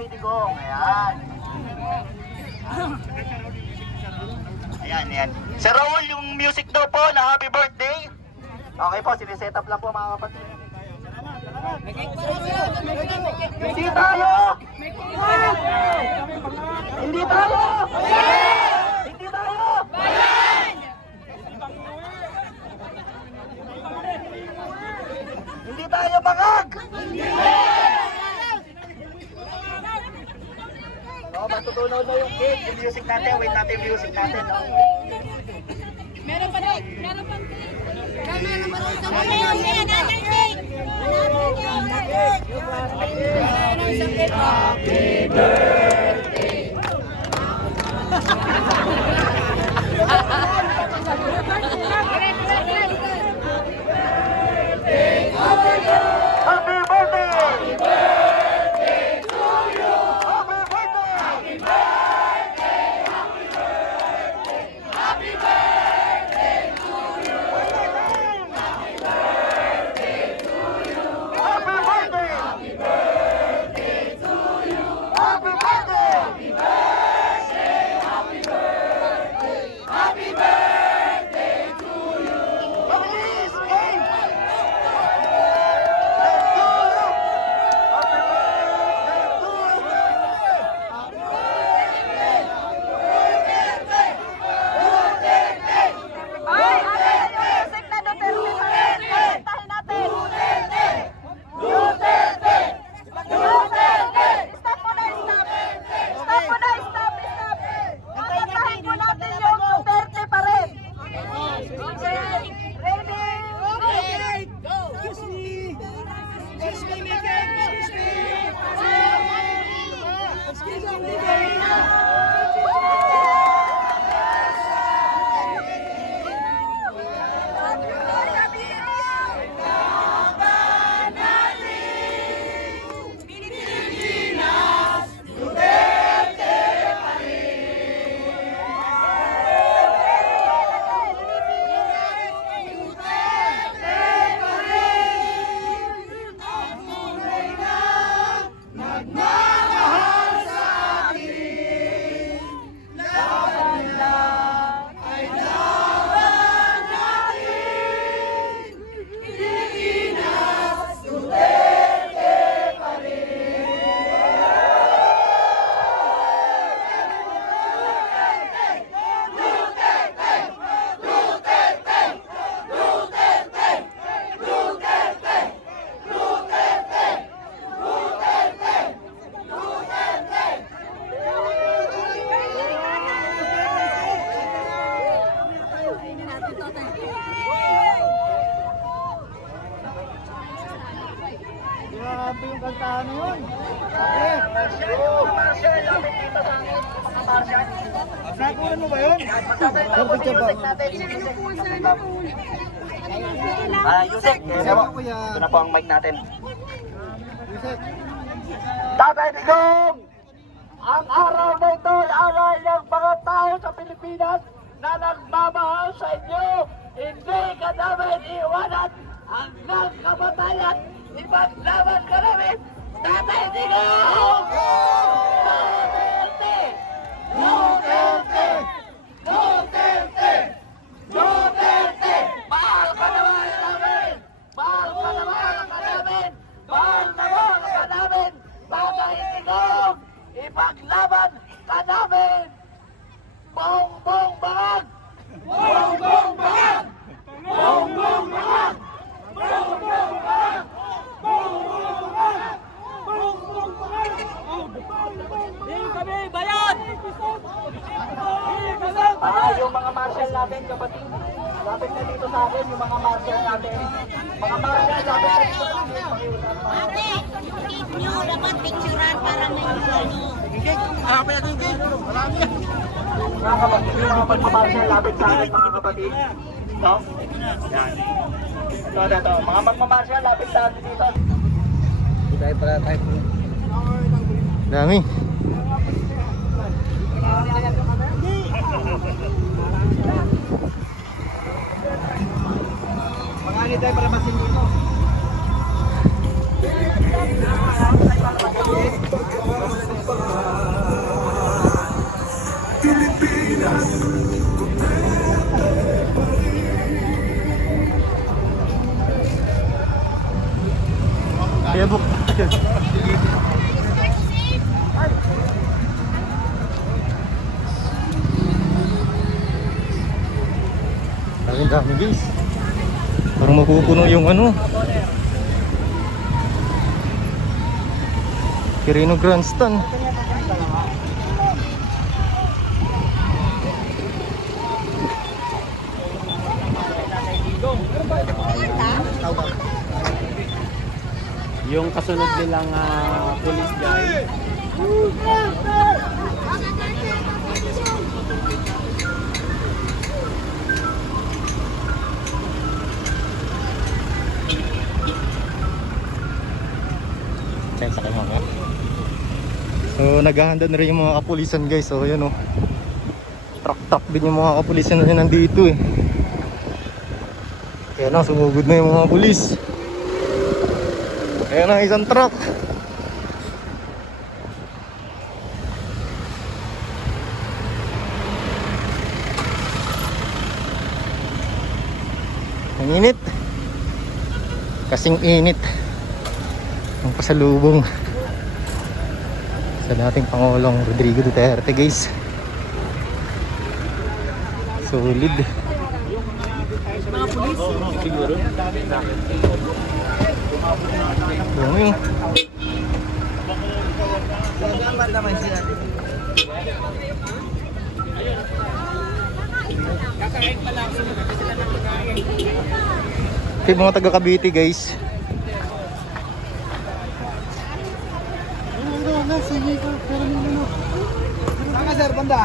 Tatay Digong. Ayan. Ayan, ayan. Sir Raul, yung music daw po na happy birthday. Okay po, siniset up lang po mga kapatid. Hindi tayo! Hindi tayo! Hindi tayo! Hindi tayo bangag! Oh, matutunaw na yung cake, natin. Wait natin yung music natin. No? Meron pa doon. Meron pa Meron pa doon. Meron pa doon. Another cake. Another cake. Happy sa akin. Mga Marshall. Nakuha mo ba yun? Picture ba? Ah, Yusek. Ito na po ang mic natin. Tatay Digong! Ang araw na ito ay aral ng mga tao sa Pilipinas na nagmamahal sa inyo. Hindi ka namin iwanan hanggang kamatayan. Ipaglaban ka namin, Tatay Digong! Duterte! Duterte! Duterte! Duterte! Mahal ka naman namin! Mahal ka naman ka namin! Mahal ka naman ka namin! Tatay Digong! Ipaglaban ka namin! Bongbong bangag! Bongbong bangag! Bongbong bangag! Bongbong bangag! Bongbong bangag! Bongbong bangag! Ah, yung mga marshal natin, kapatid. Lapit na dito sa akin, yung mga marshal natin. Mga marshal, lapit na dito sa akin. Pakiusap na. Ate, yung cake nyo dapat picturean para na yung ano. Ah, pa natin yung cake. Marami yan. Mga kapatid, yung mga magmamarsyal, lapit sa akin mga kapatid. No? Yan. Ito, ito, ito. Mga magmamarsyal, lapit sa atin dito. Dami. Mga tayo para masindi mo. Kaya buk. Dami dami guys. Parang mapupuno yung ano. Kirino Grandstand. Yung kasunod nilang ah, police guy. Kaya sa kanya ka. So naghahanda na rin yung mga kapulisan guys. So yun oh. Truck truck din yung mga kapulisan na nandito eh. Kaya na sumugod na yung mga pulis. Kaya na isang truck. Ang init. Kasing init ang pasalubong sa dating Pangulong Rodrigo Duterte guys solid Siguro. dami oh. ito yung mga taga Cavite guys Saan ka sir, banda?